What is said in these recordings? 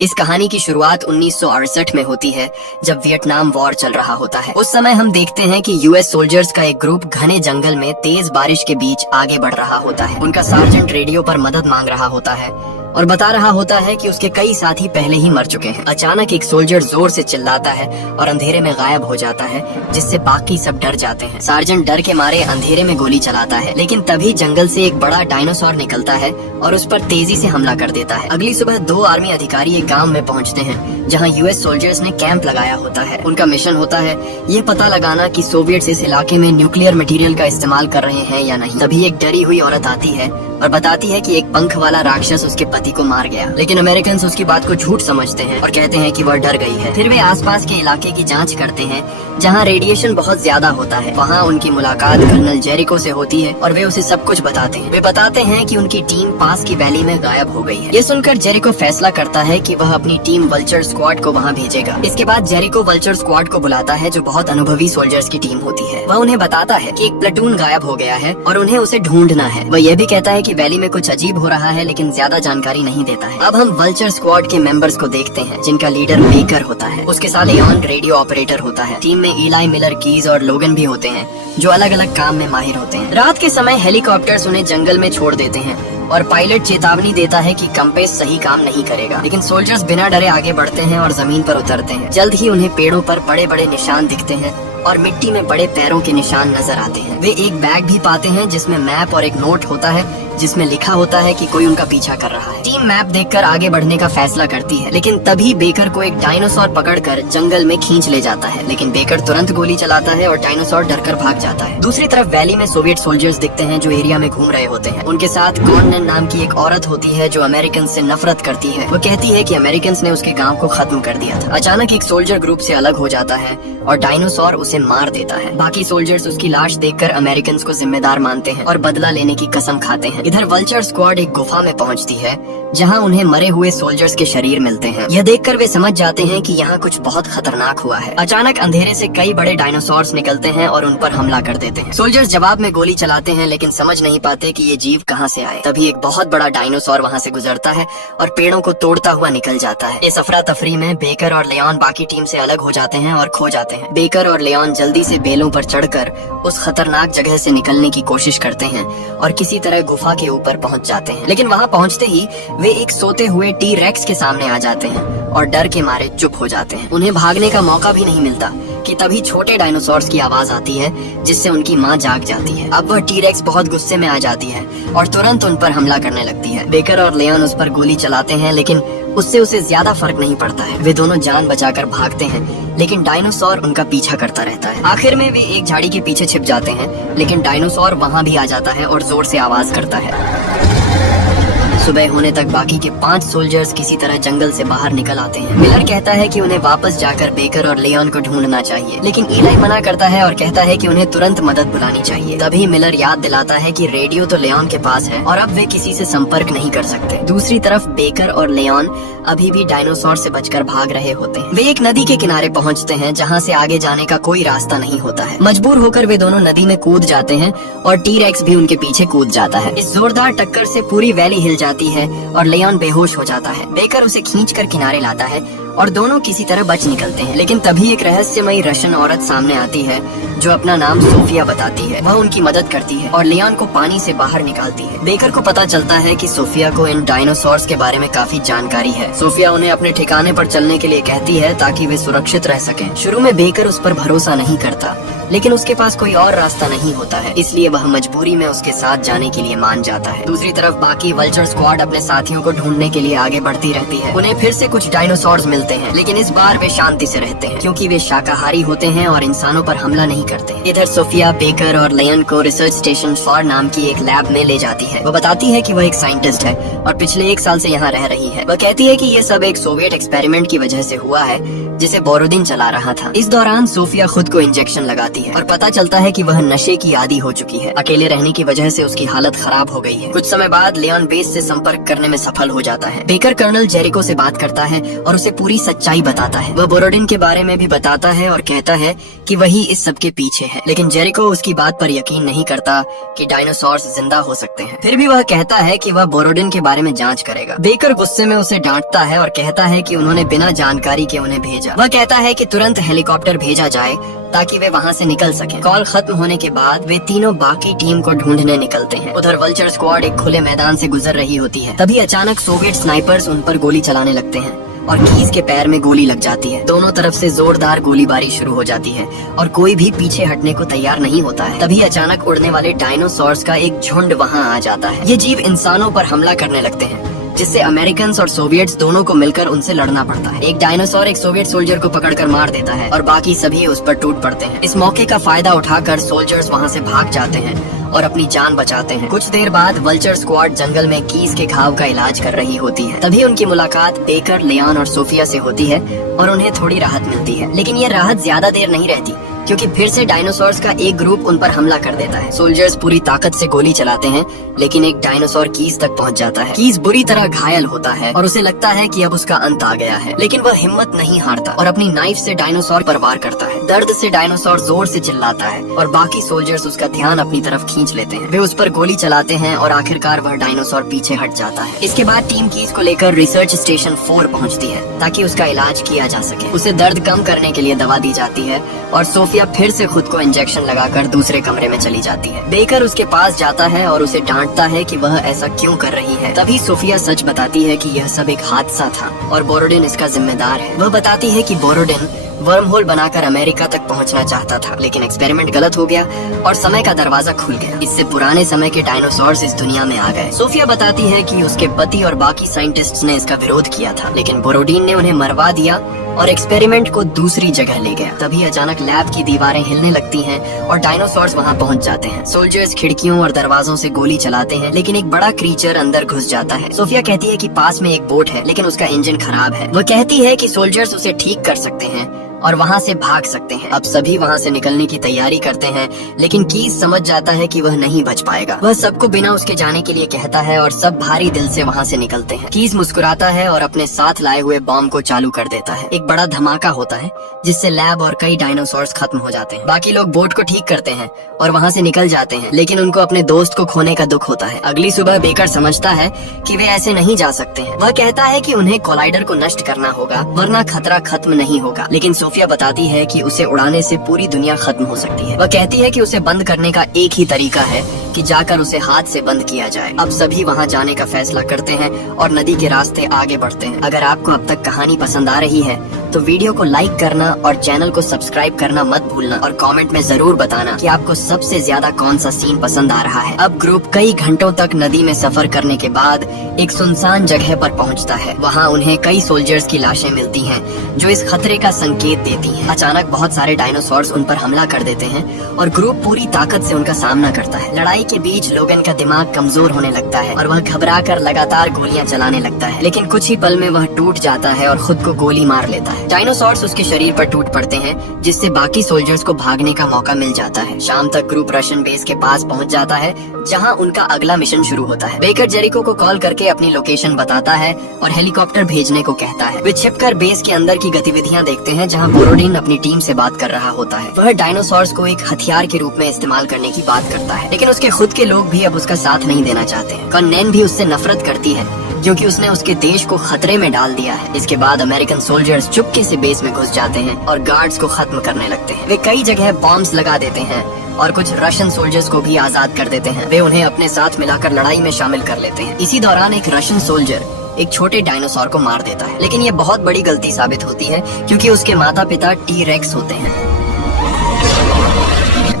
इस कहानी की शुरुआत 1968 में होती है, जब वियतनाम वॉर चल रहा होता है। उस समय हम देखते हैं कि यूएस सोल्जर्स का एक ग्रुप घने जंगल में तेज बारिश के बीच आगे बढ़ रहा होता है। उनका सार्जेंट रेडियो पर मदद मांग रहा होता है और बता रहा होता है कि उसके कई साथी पहले ही मर चुके हैं। अचानक एक सोल्जर जोर से चिल्लाता है और अंधेरे में गायब हो जाता है, जिससे बाकी सब डर जाते हैं। सार्जेंट डर के मारे अंधेरे में गोली चलाता है, लेकिन तभी जंगल से एक बड़ा डायनासोर निकलता है और उस पर तेजी से हमला कर देता है। अगली सुबह 2 आर्मी अधिकारी एक गांव में पहुंचते हैं, जहां यूएस सोल्जर्स ने कैंप लगाया होता है। उनका मिशन होता है ये पता लगाना कि सोवियट्स इस इलाके में न्यूक्लियर मटेरियल का इस्तेमाल कर रहे हैं या नहीं। तभी एक डरी हुई औरत आती है और बताती है कि एक पंख वाला राक्षस उसके पति को मार गया, लेकिन अमेरिकन उसकी बात को झूठ समझते हैं और कहते हैं कि वह डर गई है। फिर वे आसपास के इलाके की जांच करते हैं, जहां रेडिएशन बहुत ज्यादा होता है। वहां उनकी मुलाकात कर्नल जेरिको से होती है और वे उसे सब कुछ बताते हैं। वे बताते हैं कि उनकी टीम पास की वैली में गायब हो गई है। ये सुनकर जेरिको फैसला करता है कि वह अपनी टीम वल्चर स्क्वाड को वहां भेजेगा। इसके बाद जेरिको वल्चर स्क्वाड को बुलाता है, जो बहुत अनुभवी सोल्जर्स की टीम होती है। वह उन्हें बताता है कि एक प्लेटून गायब हो गया है और उन्हें उसे ढूंढना है। वह यह भी कहता है कि वैली में कुछ अजीब हो रहा है, लेकिन ज्यादा जानकारी नहीं देता है। अब हम वल्चर स्क्वाड के मेंबर्स को देखते हैं, जिनका लीडर बेकर होता है। उसके साथ लियोन रेडियो ऑपरेटर होता है। टीम में इलाई मिलर कीज और लोगन भी होते हैं, जो अलग अलग काम में माहिर होते हैं। रात के समय हेलीकॉप्टर्स उन्हें जंगल में छोड़ देते हैं और पायलट चेतावनी देता है कि कंपेस सही काम नहीं करेगा, लेकिन सोल्जर्स बिना डरे आगे बढ़ते हैं और जमीन पर उतरते हैं। जल्द ही उन्हें पेड़ों पर बड़े बड़े निशान दिखते हैं और मिट्टी में बड़े पैरों के निशान नजर आते हैं। वे एक बैग भी पाते हैं, जिसमें मैप और एक नोट होता है, जिसमें लिखा होता है कि कोई उनका पीछा कर रहा है। टीम मैप देखकर आगे बढ़ने का फैसला करती है, लेकिन तभी बेकर को एक डायनासोर पकड़कर जंगल में खींच ले जाता है, लेकिन बेकर तुरंत गोली चलाता है और डायनासोर डरकर भाग जाता है। दूसरी तरफ वैली में सोवियत सोल्जर्स दिखते हैं, जो एरिया में घूम रहे होते हैं। उनके साथ कॉर्नन नाम की एक औरत होती है, जो अमेरिकन से नफरत करती है। वो कहती है कि अमेरिकन ने उसके गाँव को खत्म कर दिया था। अचानक एक सोल्जर ग्रुप से अलग हो जाता है और डायनासोर उसे मार देता है। बाकी सोल्जर्स उसकी लाश देखकर अमेरिकन को जिम्मेदार मानते हैं और बदला लेने की कसम खाते हैं। इधर वल्चर स्क्वाड एक गुफा में पहुंचती है, जहां उन्हें मरे हुए सोल्जर्स के शरीर मिलते हैं। यह देखकर वे समझ जाते हैं कि यहाँ कुछ बहुत खतरनाक हुआ है। अचानक अंधेरे से कई बड़े डायनासोर्स निकलते हैं और उन पर हमला कर देते हैं। सोल्जर्स जवाब में गोली चलाते हैं, लेकिन समझ नहीं पाते कि ये जीव कहाँ से आए। तभी एक बहुत बड़ा डायनासोर वहाँ से गुजरता है और पेड़ों को तोड़ता हुआ निकल जाता है। इस अफरा तफरी में बेकर और लियोन बाकी टीम से अलग हो जाते हैं और खो जाते हैं। बेकर और लियोन जल्दी से बेलों पर चढ़कर उस खतरनाक जगह से निकलने की कोशिश करते हैं और किसी तरह गुफा के ऊपर पहुँच जाते हैं, लेकिन वहाँ पहुँचते ही वे एक सोते हुए टी रेक्स के सामने आ जाते हैं और डर के मारे चुप हो जाते हैं। उन्हें भागने का मौका भी नहीं मिलता कि तभी छोटे डायनासोर्स की आवाज आती है, जिससे उनकी माँ जाग जाती है। अब वह टी रेक्स बहुत गुस्से में आ जाती है और तुरंत उन पर हमला करने लगती है। बेकर और लियोन उस पर गोली चलाते हैं, लेकिन उससे उसे ज्यादा फर्क नहीं पड़ता है। वे दोनों जान बचाकर भागते हैं, लेकिन डायनासोर उनका पीछा करता रहता है। आखिर में वे एक झाड़ी के पीछे छिप जाते हैं, लेकिन डायनासोर वहाँ भी आ जाता है और जोर से आवाज करता है। सुबह होने तक बाकी के 5 सोल्जर्स किसी तरह जंगल से बाहर निकल आते हैं। मिलर कहता है कि उन्हें वापस जाकर बेकर और लियोन को ढूंढना चाहिए, लेकिन इलाई मना करता है और कहता है कि उन्हें तुरंत मदद बुलानी चाहिए। तभी मिलर याद दिलाता है कि रेडियो तो लियोन के पास है और अब वे किसी से संपर्क नहीं कर सकते। दूसरी तरफ बेकर और लियोन अभी भी डायनासोर से बचकर भाग रहे होते हैं। वे एक नदी के किनारे पहुंचते हैं, जहां से आगे जाने का कोई रास्ता नहीं होता है। मजबूर होकर वे दोनों नदी में कूद जाते हैं और टी रेक्स भी उनके पीछे कूद जाता है। इस जोरदार टक्कर से पूरी वैली हिल जाती है और लियोन बेहोश हो जाता है। बेकर उसे खींचकर किनारे लाता है और दोनों किसी तरह बच निकलते हैं, लेकिन तभी एक रहस्यमयी रशियन औरत सामने आती है, जो अपना नाम सोफिया बताती है। वह उनकी मदद करती है और लियोन को पानी से बाहर निकालती है। बेकर को पता चलता है कि सोफिया को इन डायनासोर्स के बारे में काफी जानकारी है। सोफिया उन्हें अपने ठिकाने पर चलने के लिए कहती है, ताकि वे सुरक्षित रह सकें। शुरू में बेकर उस पर भरोसा नहीं करता, लेकिन उसके पास कोई और रास्ता नहीं होता है, इसलिए वह मजबूरी में उसके साथ जाने के लिए मान जाता है। दूसरी तरफ बाकी वल्चर स्क्वाड अपने साथियों को ढूंढने के लिए आगे बढ़ती रहती है। उन्हें फिर से कुछ डायनासोर्स मिलते हैं, लेकिन इस बार वे शांति से रहते हैं, क्योंकि वे शाकाहारी होते हैं और इंसानों पर हमला नहीं करते। इधर सोफिया बेकर और लियोन को रिसर्च स्टेशन फॉर नाम की एक लैब में ले जाती है। वो बताती है कि वह एक साइंटिस्ट है और पिछले 1 साल से यहाँ रह रही है। वह कहती है कि ये सब एक सोवियत एक्सपेरिमेंट की वजह से हुआ है, जिसे बोरोदिन चला रहा था। इस दौरान सोफिया खुद को इंजेक्शन लगाती जाती है और पता चलता है कि वह नशे की आदी हो चुकी है। अकेले रहने की वजह से उसकी हालत खराब हो गई है। कुछ समय बाद लियोन बेस से संपर्क करने में सफल हो जाता है। बेकर कर्नल जेरिको से बात करता है और उसे पूरी सच्चाई बताता है। वह बोरोडिन के बारे में भी बताता है और कहता है कि वही इस सब के पीछे है, लेकिन जेरिको उसकी बात पर यकीन नहीं करता कि डायनासोर्स जिंदा हो सकते हैं। फिर भी वह कहता है कि वह बोरोडिन के बारे में जांच करेगा। बेकर गुस्से में उसे डांटता है और कहता है कि उन्होंने बिना जानकारी के उन्हें भेजा। वह कहता है कि तुरंत हेलीकॉप्टर भेजा जाए ताकि वे वहाँ से निकल सकें। कॉल खत्म होने के बाद वे तीनों बाकी टीम को ढूंढने निकलते हैं। उधर वल्चर स्क्वाड एक खुले मैदान से गुजर रही होती है। तभी अचानक सोवियत स्नाइपर्स उन पर गोली चलाने लगते हैं और कीज के पैर में गोली लग जाती है। दोनों तरफ से जोरदार गोलीबारी शुरू हो जाती है और कोई भी पीछे हटने को तैयार नहीं होता है। तभी अचानक उड़ने वाले डायनासोर्स का एक झुंड वहाँ आ जाता है। ये जीव इंसानों पर हमला करने लगते हैं, जिससे अमेरिकन और सोवियट्स दोनों को मिलकर उनसे लड़ना पड़ता है। एक डायनासोर एक सोवियत सोल्जर को पकड़कर मार देता है और बाकी सभी उस पर टूट पड़ते हैं। इस मौके का फायदा उठाकर सोल्जर्स वहाँ से भाग जाते हैं और अपनी जान बचाते हैं। कुछ देर बाद वल्चर स्क्वाड जंगल में कीज के घाव का इलाज कर रही होती है। तभी उनकी मुलाकात बेकर, लियोन और सोफिया से होती है और उन्हें थोड़ी राहत मिलती है। लेकिन ये राहत ज्यादा देर नहीं रहती, क्योंकि फिर से डायनासोर्स का एक ग्रुप उन पर हमला कर देता है। सोल्जर्स पूरी ताकत से गोली चलाते हैं, लेकिन एक डायनासोर कीज तक पहुंच जाता है। कीज बुरी तरह घायल होता है और उसे लगता है कि अब उसका अंत आ गया है, लेकिन वह हिम्मत नहीं हारता और अपनी नाइफ से डायनासोर पर वार करता है। दर्द से डायनासोर जोर से चिल्लाता है और बाकी सोल्जर्स उसका ध्यान अपनी तरफ खींच लेते हैं। वे उस पर गोली चलाते हैं और आखिरकार वह डायनासोर पीछे हट जाता है। इसके बाद टीम कीज को लेकर रिसर्च स्टेशन 4 पहुंचती है ताकि उसका इलाज किया जा सके। उसे दर्द कम करने के लिए दवा दी जाती है और सोफिया फिर से खुद को इंजेक्शन लगाकर दूसरे कमरे में चली जाती है। बेकर उसके पास जाता है और उसे डांटता है कि वह ऐसा क्यों कर रही है। तभी सोफिया सच बताती है कि यह सब एक हादसा था और बोरोडिन इसका जिम्मेदार है। वह बताती है कि बोरोडिन वर्म होल बनाकर अमेरिका तक पहुंचना चाहता था, लेकिन एक्सपेरिमेंट गलत हो गया और समय का दरवाजा खुल गया। इससे पुराने समय के डायनासोर्स इस दुनिया में आ गए। सोफिया बताती है कि उसके पति और बाकी साइंटिस्ट्स ने इसका विरोध किया था, लेकिन बोरोडिन ने उन्हें मरवा दिया और एक्सपेरिमेंट को दूसरी जगह ले गया। तभी अचानक लैब की दीवारें हिलने लगती हैं और डायनासोर्स वहां पहुंच जाते हैं। सोल्जर्स खिड़कियों और दरवाजों से गोली चलाते हैं, लेकिन एक बड़ा क्रीचर अंदर घुस जाता है। सोफिया कहती है कि पास में एक बोट है, लेकिन उसका इंजन खराब है। वह कहती है कि सोल्जर्स उसे ठीक कर सकते हैं और वहाँ से भाग सकते हैं। अब सभी वहाँ से निकलने की तैयारी करते हैं, लेकिन कीज समझ जाता है कि वह नहीं बच पाएगा। वह सबको बिना उसके जाने के लिए कहता है और सब भारी दिल से वहाँ से निकलते हैं। कीज मुस्कुराता है और अपने साथ लाए हुए बॉम्ब को चालू कर देता है। एक बड़ा धमाका होता है जिससे लैब और कई डायनासोर्स खत्म हो जाते हैं। बाकी लोग बोट को ठीक करते हैं और वहाँ से निकल जाते हैं, लेकिन उनको अपने दोस्त को खोने का दुख होता है। अगली सुबह बेकर समझता है कि वे ऐसे नहीं जा सकते हैं। वह कहता है कि उन्हें कोलाइडर को नष्ट करना होगा, वरना खतरा खत्म नहीं होगा। लेकिन सोफिया बताती है कि उसे उड़ाने से पूरी दुनिया खत्म हो सकती है। वह कहती है कि उसे बंद करने का एक ही तरीका है कि जाकर उसे हाथ से बंद किया जाए। अब सभी वहाँ जाने का फैसला करते हैं और नदी के रास्ते आगे बढ़ते हैं। अगर आपको अब तक कहानी पसंद आ रही है तो वीडियो को लाइक करना और चैनल को सब्सक्राइब करना मत भूलना और कमेंट में जरूर बताना कि आपको सबसे ज्यादा कौन सा सीन पसंद आ रहा है। अब ग्रुप कई घंटों तक नदी में सफर करने के बाद एक सुनसान जगह पर पहुंचता है। वहां उन्हें कई सोल्जर्स की लाशें मिलती हैं जो इस खतरे का संकेत देती हैं। अचानक बहुत सारे डायनासोर्स उन पर हमला कर देते हैं और ग्रुप पूरी ताकत से उनका सामना करता है। लड़ाई के बीच लोगन का दिमाग कमजोर होने लगता है और वह घबराकर लगातार गोलियां चलाने लगता है, लेकिन कुछ ही पल में वह टूट जाता है और खुद को गोली मार लेता है। डायनासोर्स उसके शरीर पर टूट पड़ते हैं, जिससे बाकी सोल्जर्स को भागने का मौका मिल जाता है। शाम तक ग्रुप रशियन बेस के पास पहुंच जाता है, जहां उनका अगला मिशन शुरू होता है। बेकर जेरिको को कॉल करके अपनी लोकेशन बताता है और हेलीकॉप्टर भेजने को कहता है। वे छिपकर बेस के अंदर की गतिविधियां देखते हैं, जहां बोरोडिन अपनी टीम से बात कर रहा होता है। वह डायनासोर्स को एक हथियार के रूप में इस्तेमाल करने की बात करता है, लेकिन उसके खुद के लोग भी अब उसका साथ नहीं देना चाहते। कॉन्नेन भी उससे नफरत करती है क्योंकि उसने उसके देश को खतरे में डाल दिया है। इसके बाद अमेरिकन सोल्जर्स चुपके से बेस में घुस जाते हैं और गार्ड्स को खत्म करने लगते हैं। वे कई जगह बॉम्ब्स लगा देते हैं और कुछ रशियन सोल्जर्स को भी आजाद कर देते हैं। वे उन्हें अपने साथ मिलाकर लड़ाई में शामिल कर लेते हैं। इसी दौरान एक रशियन सोल्जर एक छोटे डायनासोर को मार देता है, लेकिन ये बहुत बड़ी गलती साबित होती है क्योंकि उसके माता पिता टी-रेक्स होते हैं।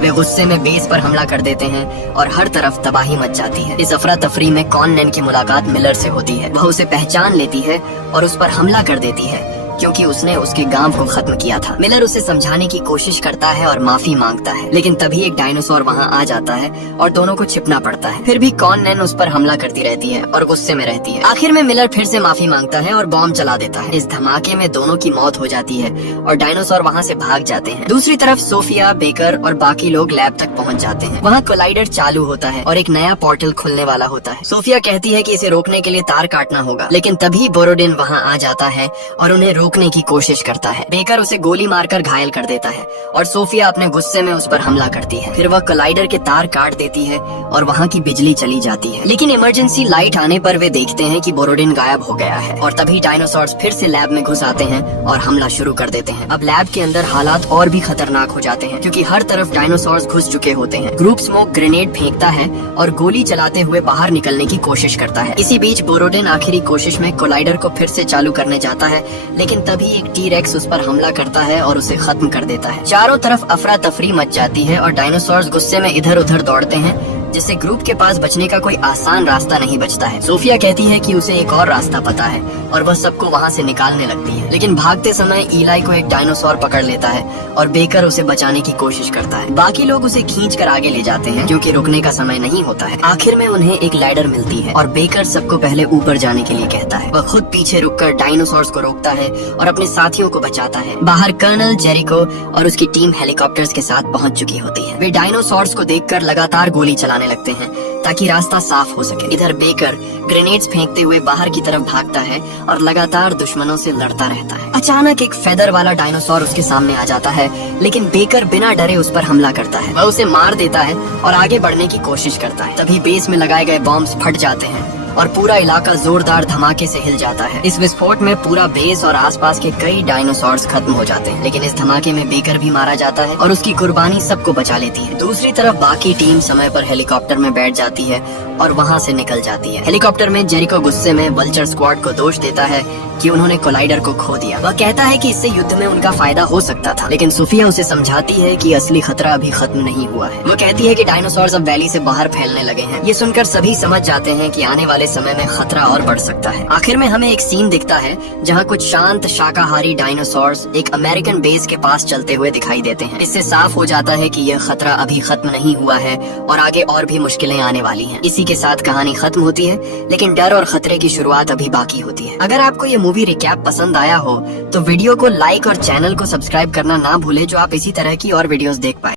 वे गुस्से में बेस पर हमला कर देते हैं और हर तरफ तबाही मच जाती है। इस अफरा तफरी में कॉन्नेन की मुलाकात मिलर से होती है। वह उसे पहचान लेती है और उस पर हमला कर देती है, क्योंकि उसने उसके गांव को खत्म किया था। मिलर उसे समझाने की कोशिश करता है और माफी मांगता है, लेकिन तभी एक डायनासोर वहाँ आ जाता है और दोनों को छिपना पड़ता है। फिर भी कॉनन उस पर हमला करती रहती है और गुस्से में रहती है। आखिर में मिलर फिर से माफी मांगता है और बॉम्ब चला देता है। इस धमाके में दोनों की मौत हो जाती है और डायनासोर वहाँ से भाग जाते हैं। दूसरी तरफ सोफिया, बेकर और बाकी लोग लैब तक पहुँच जाते हैं। वहाँ कोलाइडर चालू होता है और एक नया पोर्टल खुलने वाला होता है। सोफिया कहती है कि इसे रोकने के लिए तार काटना होगा, लेकिन तभी बोरोडिन वहाँ आ जाता है और उन्हें रोकने की कोशिश करता है। बेकर उसे गोली मारकर घायल कर देता है और सोफिया अपने गुस्से में उस पर हमला करती है। फिर वह कोलाइडर के तार काट देती है और वहाँ की बिजली चली जाती है। लेकिन इमरजेंसी लाइट आने पर वे देखते हैं कि बोरोडिन गायब हो गया है और तभी डायनासोर्स फिर से लैब में घुस आते हैं और हमला शुरू कर देते हैं। अब लैब के अंदर हालात और भी खतरनाक हो जाते हैं, क्योंकि हर तरफ डायनासोर्स घुस चुके होते हैं। ग्रुप स्मोक ग्रेनेड फेंकता है और गोली चलाते हुए बाहर निकलने की कोशिश करता है। इसी बीच बोरोडिन आखिरी कोशिश में कोलाइडर को फिर से चालू करने जाता है, लेकिन तभी एक टी-रेक्स उस पर हमला करता है और उसे खत्म कर देता है। चारों तरफ अफरा तफरी मच जाती है और डायनासोर्स गुस्से में इधर उधर दौड़ते हैं, जिससे ग्रुप के पास बचने का कोई आसान रास्ता नहीं बचता है। सोफिया कहती है कि उसे एक और रास्ता पता है और वह सबको वहाँ से निकालने लगती है, लेकिन भागते समय ईलाई को एक डायनासोर पकड़ लेता है और बेकर उसे बचाने की कोशिश करता है। बाकी लोग उसे खींचकर आगे ले जाते हैं, क्योंकि रुकने का समय नहीं होता है। आखिर में उन्हें एक लैडर मिलती है और बेकर सबको पहले ऊपर जाने के लिए कहता है। वह खुद पीछे रुककर डायनासोर्स को रोकता है और अपने साथियों को बचाता है। बाहर कर्नल जेरिको और उसकी टीम हेलीकॉप्टर्स के साथ पहुँच चुकी होती है। वे डायनासोर्स को देखकर लगातार गोली चलाने लगते हैं ताकि रास्ता साफ हो सके। इधर बेकर ग्रेनेड्स फेंकते हुए बाहर की तरफ भागता है और लगातार दुश्मनों से लड़ता रहता है। अचानक एक फेदर वाला डायनासोर उसके सामने आ जाता है, लेकिन बेकर बिना डरे उस पर हमला करता है। वह उसे मार देता है और आगे बढ़ने की कोशिश करता है। तभी बेस में लगाए गए बॉम्ब्स फट जाते हैं और पूरा इलाका जोरदार धमाके से हिल जाता है। इस विस्फोट में पूरा बेस और आसपास के कई डायनासोर्स खत्म हो जाते हैं, लेकिन इस धमाके में बेकर भी मारा जाता है और उसकी कुर्बानी सबको बचा लेती है। दूसरी तरफ बाकी टीम समय पर हेलीकॉप्टर में बैठ जाती है और वहाँ से निकल जाती है। हेलीकॉप्टर में जेरिको गुस्से में वल्चर स्क्वाड को दोष देता है कि उन्होंने कोलाइडर को खो दिया। वह कहता है कि इससे युद्ध में उनका फायदा हो सकता था, लेकिन सोफिया उसे समझाती है कि असली खतरा अभी खत्म नहीं हुआ है। वह कहती है कि डायनासोर्स अब वैली से बाहर फैलने लगे हैं। ये सुनकर सभी समझ जाते हैं कि आने वाले समय में खतरा और बढ़ सकता है। आखिर में हमें एक सीन दिखता है जहाँ कुछ शांत शाकाहारी डायनासोर्स एक अमेरिकन बेस के पास चलते हुए दिखाई देते हैं। इससे साफ हो जाता है कि यह खतरा अभी खत्म नहीं हुआ है और आगे और भी मुश्किलें आने वाली हैं। इसी के साथ कहानी खत्म होती है, लेकिन डर और खतरे की शुरुआत अभी बाकी होती है। अगर आपको ये मूवी रिकैप पसंद आया हो तो वीडियो को लाइक और चैनल को सब्सक्राइब करना ना भूले, जो आप इसी तरह की और वीडियोस देख पाए।